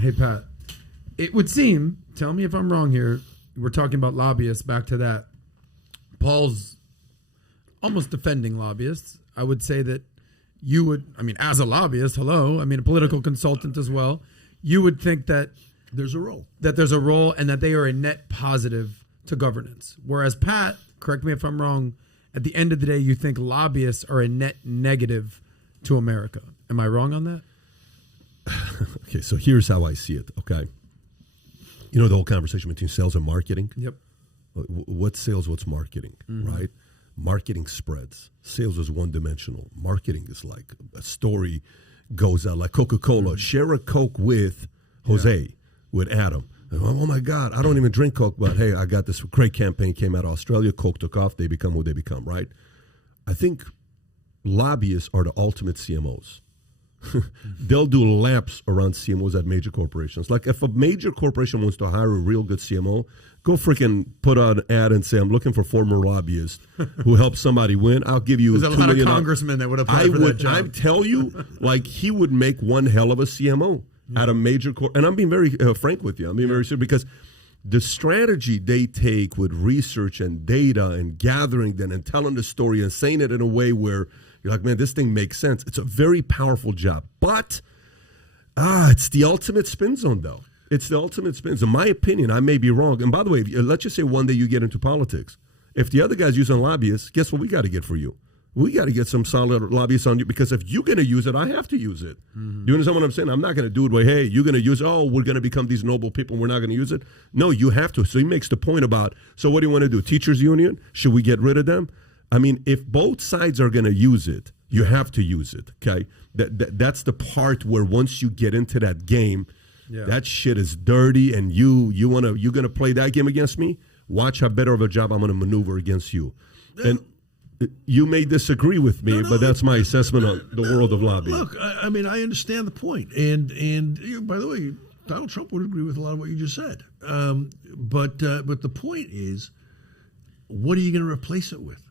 Hey, Pat. It would seem, tell me if I'm wrong here, we're talking about lobbyists, back to that. Paul's almost defending lobbyists. I would say that you would, as a lobbyist, a political consultant as well, you would think that there's a role. That there's a role and that they are a net positive to governance. Whereas Pat, correct me if I'm wrong, at the end of the day, you think lobbyists are a net negative to America. Am I wrong on that? Okay, so here's how I see it, okay? You know the whole conversation between sales and marketing? Yep. What's sales, what's marketing, right? Marketing spreads. Sales is one-dimensional. Marketing is like a story goes out, like Coca-Cola. Share a Coke with Jose, with Adam. Oh, my God, I don't even drink Coke, but hey, I got this great campaign, came out of Australia, Coke took off, they become who they become, right? I think lobbyists are the ultimate CMOs. They'll do laps around CMOs at major corporations. Like if a major corporation wants to hire a real good CMO, go freaking put out an ad and say, I'm looking for former lobbyists who helped somebody win. I'll give you There's a lot of congressmen that would apply for that job. I tell you, like he would make one hell of a CMO at a major corp. And I'm being very frank with you. I'm being very serious because the strategy they take with research and data and gathering them and telling the story and saying it in a way where you're like, man, this thing makes sense. It's a very powerful job. But it's the ultimate spin zone, though. It's the ultimate spin zone. In my opinion, I may be wrong. And by the way, let's just say one day you get into politics. If the other guy's using lobbyists, guess what we got to get for you? We got to get some solid lobbyists on you because if you're going to use it, I have to use it. Mm-hmm. You understand what I'm saying? I'm not going to do it where, hey, you're going to use it. Oh, we're going to become these noble people and we're not going to use it. No, you have to. So he makes the point about, so what do you want to do? Teachers union? Should we get rid of them? I mean, if both sides are going to use it, you have to use it, okay? That's the part where once you get into that game, that shit is dirty and you're going to play that game against me? Watch how better of a job I'm going to maneuver against you. And you may disagree with me, but that's my assessment on the world of lobbying. Look, I understand the point. And by the way, Donald Trump would agree with a lot of what you just said. But the point is, what are you going to replace it with?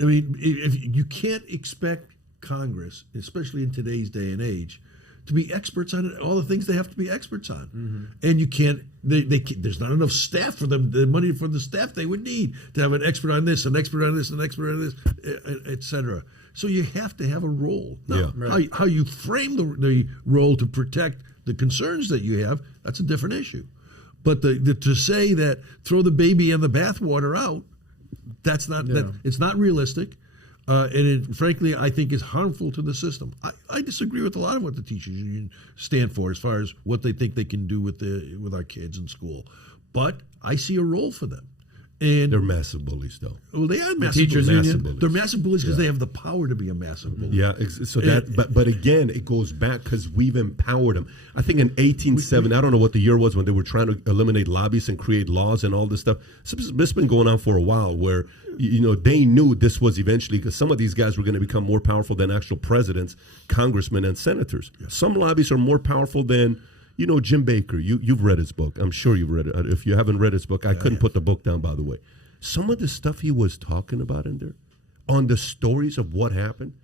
I mean, if you can't expect Congress, especially in today's day and age, to be experts on all the things they have to be experts on. Mm-hmm. And you can't, there's not enough staff for them, the money for the staff they would need to have an expert on this, an expert on this, an expert on this, et cetera. So you have to have a role. Now, how you frame the role to protect the concerns that you have, that's a different issue. But to say that throw the baby and the bathwater out, that's not it's not realistic, and it, frankly, I think is harmful to the system. I disagree with a lot of what the teachers union stand for as far as what they think they can do with our kids in school, but I see a role for them. And they're massive bullies, though. Well, they are massive bullies. They're massive bullies because they have the power to be a massive bully. Yeah, so but again, it goes back because we've empowered them. I think in 1870, I don't know what the year was when they were trying to eliminate lobbyists and create laws and all this stuff. So this has been going on for a while where, they knew this was eventually, because some of these guys were going to become more powerful than actual presidents, congressmen, and senators. Yeah. Some lobbyists are more powerful than, Jim Baker. You've read his book. I'm sure you've read it. If you haven't read his book, I couldn't put the book down, by the way. Some of the stuff he was talking about in there, on the stories of what happened,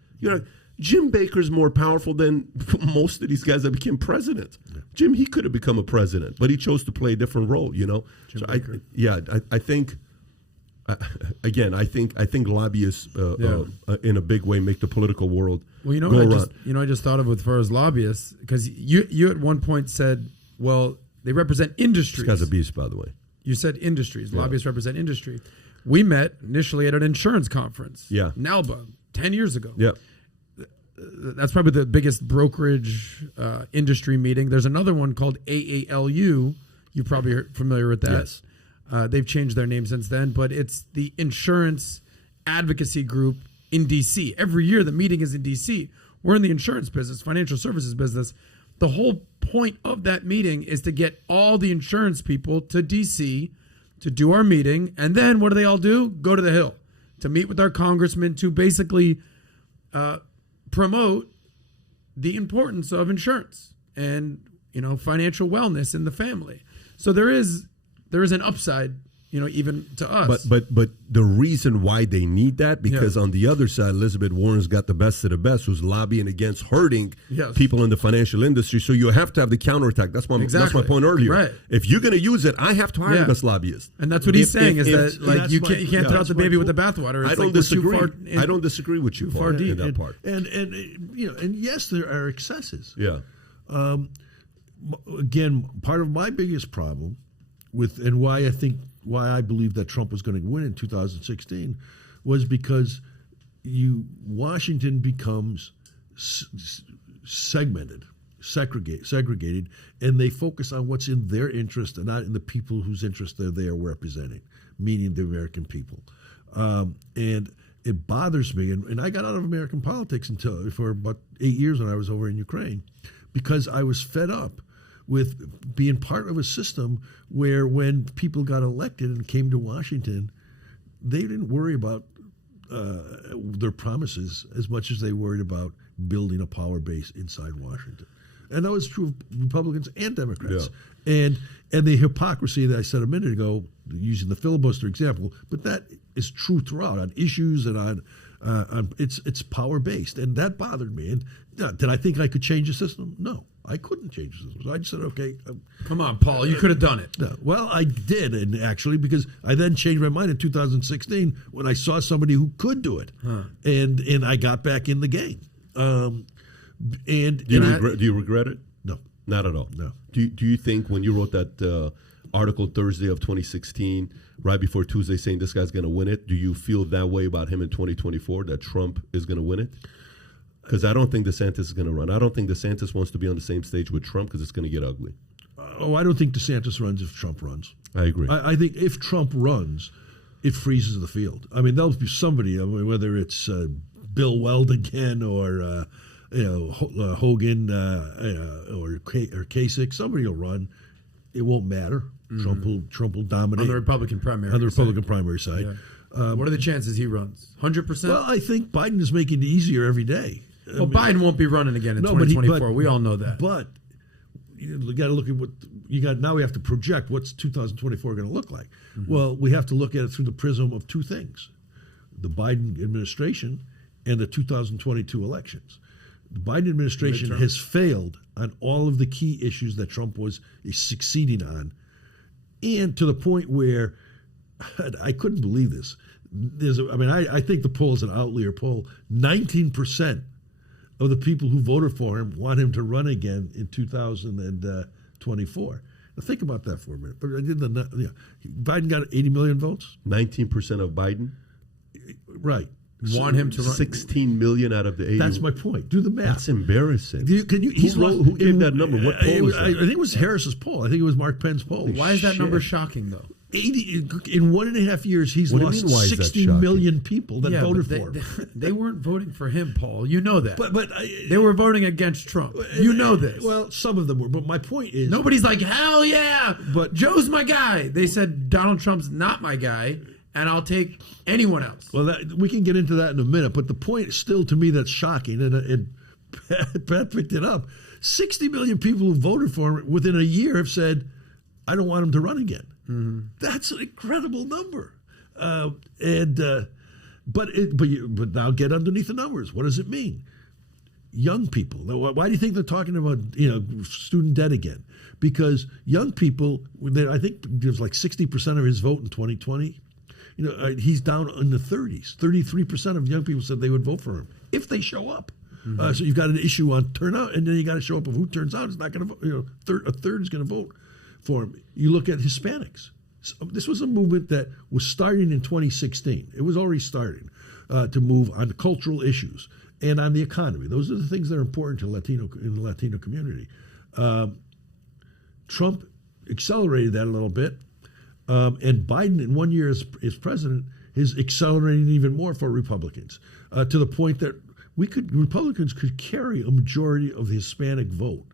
Jim Baker's more powerful than most of these guys that became president. Yeah. Jim, he could have become a president, but he chose to play a different role, So I think... Again, I think lobbyists in a big way make the political world go around. I just thought of as far as lobbyists, because you at one point said, well, they represent industries. This guy's a beast, by the way. You said industries. Yeah. Lobbyists represent industry. We met initially at an insurance conference. Yeah. In Alba, 10 years ago. Yeah. That's probably the biggest brokerage industry meeting. There's another one called AALU. You're probably familiar with that. Yes. They've changed their name since then, but it's the insurance advocacy group in D.C. Every year the meeting is in D.C. We're in the insurance business, financial services business. The whole point of that meeting is to get all the insurance people to D.C. to do our meeting, and then what do they all do? Go to the Hill to meet with our congressman to basically promote the importance of insurance and financial wellness in the family. So there is an upside even to us. But the reason why they need that, because on the other side, Elizabeth Warren's got the best of the best, who's lobbying against hurting people in the financial industry. So you have to have the counterattack. That's my point earlier. Right. If you're going to use it, I have to hire the best lobbyist. And that's what he's saying is that you can't throw out the baby with the bathwater. I don't disagree. I don't disagree with you far deep in that part. And yes, there are excesses. Yeah. Again, part of my biggest problem and why I believe that Trump was going to win in 2016 was because Washington becomes segregated, and they focus on what's in their interest and not in the people whose interest they are representing, meaning the American people. And it bothers me, and I got out of American politics for about 8 years when I was over in Ukraine, because I was fed up with being part of a system where when people got elected and came to Washington, they didn't worry about their promises as much as they worried about building a power base inside Washington. And that was true of Republicans and Democrats. Yeah. And the hypocrisy that I said a minute ago, using the filibuster example, but that is true throughout on issues and on it's power based, and that bothered me. And did I think I could change the system? No, I couldn't change the system. So I just said, okay, come on, Paul, you could have done it. No, well, I did, and actually, because I then changed my mind in 2016 when I saw somebody who could do it, and I got back in the game. Do you regret it? No, not at all. No. Do you think when you wrote that article Thursday of 2016, right before Tuesday, saying this guy's going to win it, do you feel that way about him in 2024, that Trump is going to win it? Because I don't think DeSantis is going to run. I don't think DeSantis wants to be on the same stage with Trump because it's going to get ugly. I don't think DeSantis runs if Trump runs. I agree. I think if Trump runs, it freezes the field. I mean, there'll be somebody, whether it's Bill Weld again or Hogan or Kasich, somebody will run. It won't matter. Mm-hmm. Trump will dominate on the Republican primary. On the Republican primary side. Yeah. What are the chances he runs? 100%? Well, I think Biden is making it easier every day. Well, Biden won't be running again in 2024. We all know that. But you got to look at what you got. Now we have to project what's 2024 going to look like. Mm-hmm. Well, we have to look at it through the prism of two things: the Biden administration and the 2022 elections. The Biden administration has failed on all of the key issues that Trump is succeeding on, and to the point where I couldn't believe this. I think the poll is an outlier poll. 19% of the people who voted for him want him to run again in 2024. Now think about that for a minute. Biden got 80 million votes. 19% of Biden, right? Want him to run 16 million out of the 80. That's my point. Do the math. That's embarrassing. Who gave that number? What poll was that? I think it was Harris's poll. I think it was Mark Penn's poll. Why is that number shocking, though? 80 in 1.5 years, he's lost 60 million people that voted for him. They weren't voting for him, Paul. You know that. But they were voting against Trump. You know this. Well, some of them were. But my point is, nobody's like, hell yeah, but Joe's my guy. They said Donald Trump's not my guy, and I'll take anyone else. Well, we can get into that in a minute. But the point still, to me, that's shocking, and Pat picked it up. 60 million people who voted for him within a year have said, I don't want him to run again. Mm-hmm. That's an incredible number, but now get underneath the numbers. What does it mean? Young people. Why do you think they're talking about student debt again? Because young people, I think there's like 60% of his vote in 2020. He's down in the 30s. 33% of young people said they would vote for him if they show up. Mm-hmm. So you've got an issue on turnout, and then you got to show up. If who turns out is not going to vote. A third is going to vote for him. You look at Hispanics. So this was a movement that was starting in 2016. It was already starting to move on cultural issues and on the economy. Those are the things that are important to in the Latino community. Trump accelerated that a little bit, and Biden, in 1 year as president, is accelerating even more for Republicans to the point that Republicans could carry a majority of the Hispanic vote.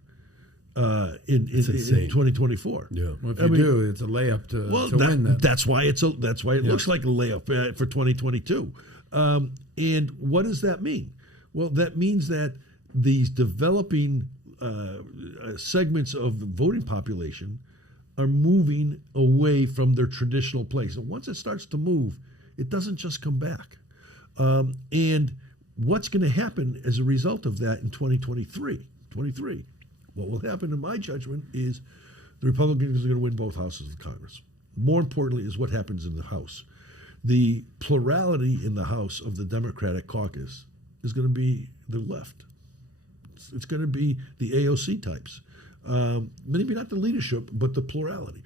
In 2024. Yeah. Well, if you do, it's a layup to win that. That's why it looks like a layup for 2022. And what does that mean? Well, that means that these developing segments of the voting population are moving away from their traditional place. And once it starts to move, it doesn't just come back. And what's going to happen as a result of that in 2023? What will happen, in my judgment, is the Republicans are going to win both houses of Congress. More importantly is what happens in the House. The plurality in the House of the Democratic caucus is going to be the left. It's going to be the AOC types. Maybe not the leadership, but the plurality.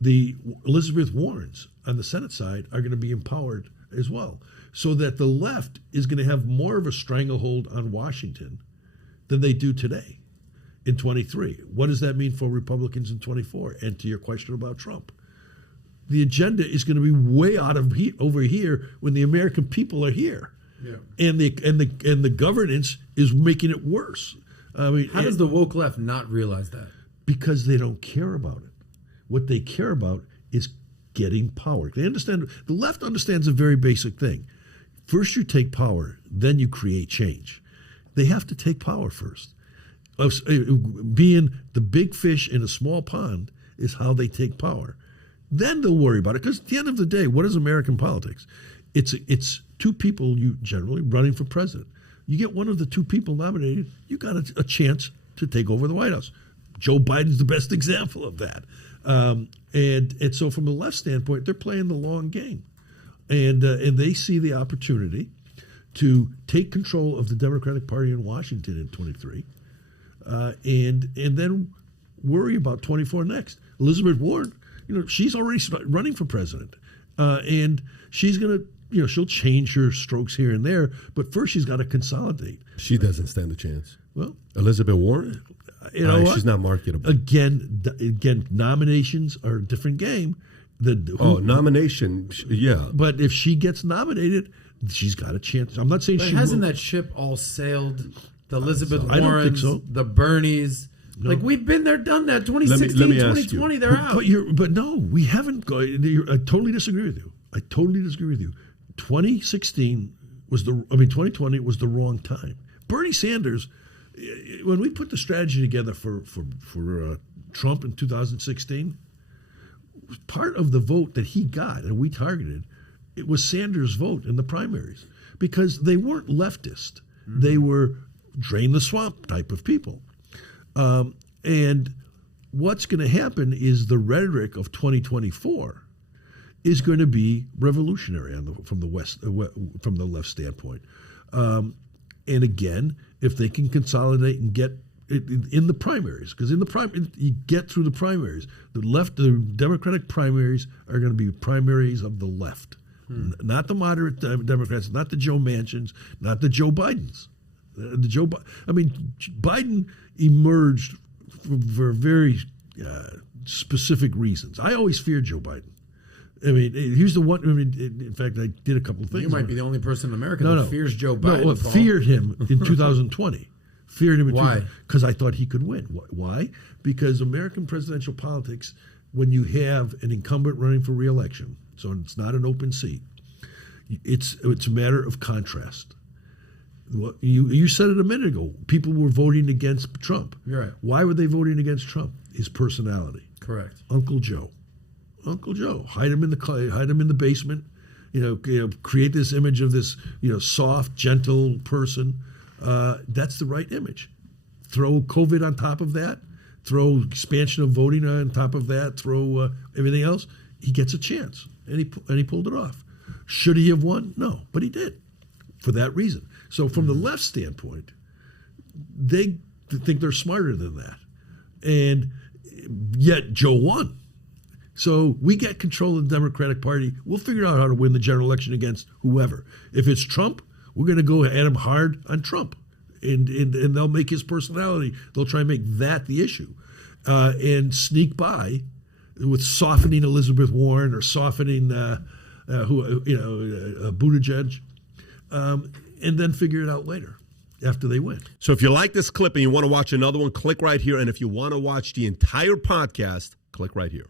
The Elizabeth Warrens on the Senate side are going to be empowered as well, so that the left is going to have more of a stranglehold on Washington than they do today in 23. What does that mean for Republicans in 24? And to your question about Trump, the agenda is going to be way out of over here when the American people are here. Yeah. And the governance is making it worse. I mean, how does the woke left not realize that? Because they don't care about it. What they care about is getting power. They understand. The left understands a very basic thing. First, you take power, then you create change. They have to take power first. Being the big fish in a small pond is how they take power. Then they'll worry about it. Because at the end of the day, what is American politics? It's two people you generally running for president. You get one of the two people nominated, you got a chance to take over the White House. Joe Biden's the best example of that. And so from a left standpoint, they're playing the long game. And they see the opportunity to take control of the Democratic Party in Washington in 23 and then worry about 24 next. Elizabeth Warren, she's already running for president. And she's going to, she'll change her strokes here and there, but first she's got to consolidate. She doesn't stand a chance. Well, Elizabeth Warren, she's not marketable. Again, nominations are a different game. Nomination, yeah. But if she gets nominated, she's got a chance. I'm not saying but she hasn't will. that ship all sailed? The Elizabeth I don't think Warrens, so. the Bernies. No. Like, we've been there, done that. 2016, 2020, they're out. But no, we haven't. I totally disagree with you. 2016 was 2020 was the wrong time. Bernie Sanders, when we put the strategy together for Trump in 2016, part of the vote that he got and we targeted, it was Sanders' vote in the primaries because they weren't leftist. Mm-hmm. They were drain the swamp type of people. And what's going to happen is the rhetoric of 2024 is going to be revolutionary from the left standpoint. And again, if they can consolidate and get in the primaries, because in the you get through the primaries, the Democratic primaries are going to be primaries of the left, not the moderate Democrats, not the Joe Manchins, not the Joe Bidens. Biden emerged for very specific reasons. I always feared Joe Biden. Here's the one. In fact, I did a couple of things. You might be the only person in America that fears Joe Biden. No, feared him in 2020. Feared him. Why? Because I thought he could win. Why? Because American presidential politics, when you have an incumbent running for re-election, so it's not an open seat, it's a matter of contrast. You said it a minute ago. People were voting against Trump. You're right. Why were they voting against Trump? His personality. Correct. Uncle Joe. Hide him in the basement. Create this image of this soft, gentle person. That's the right image. Throw COVID on top of that. Throw expansion of voting on top of that. Throw everything else. He gets a chance, and he pulled it off. Should he have won? No, but he did. For that reason. So from the left standpoint, they think they're smarter than that. And yet Joe won. So we get control of the Democratic Party. We'll figure out how to win the general election against whoever. If it's Trump, we're going to go at him hard on Trump. And they'll make his personality, they'll try and make that the issue. And sneak by with softening Elizabeth Warren or softening Buttigieg. And then figure it out later after they win. So if you like this clip and you want to watch another one, click right here. And if you want to watch the entire podcast, click right here.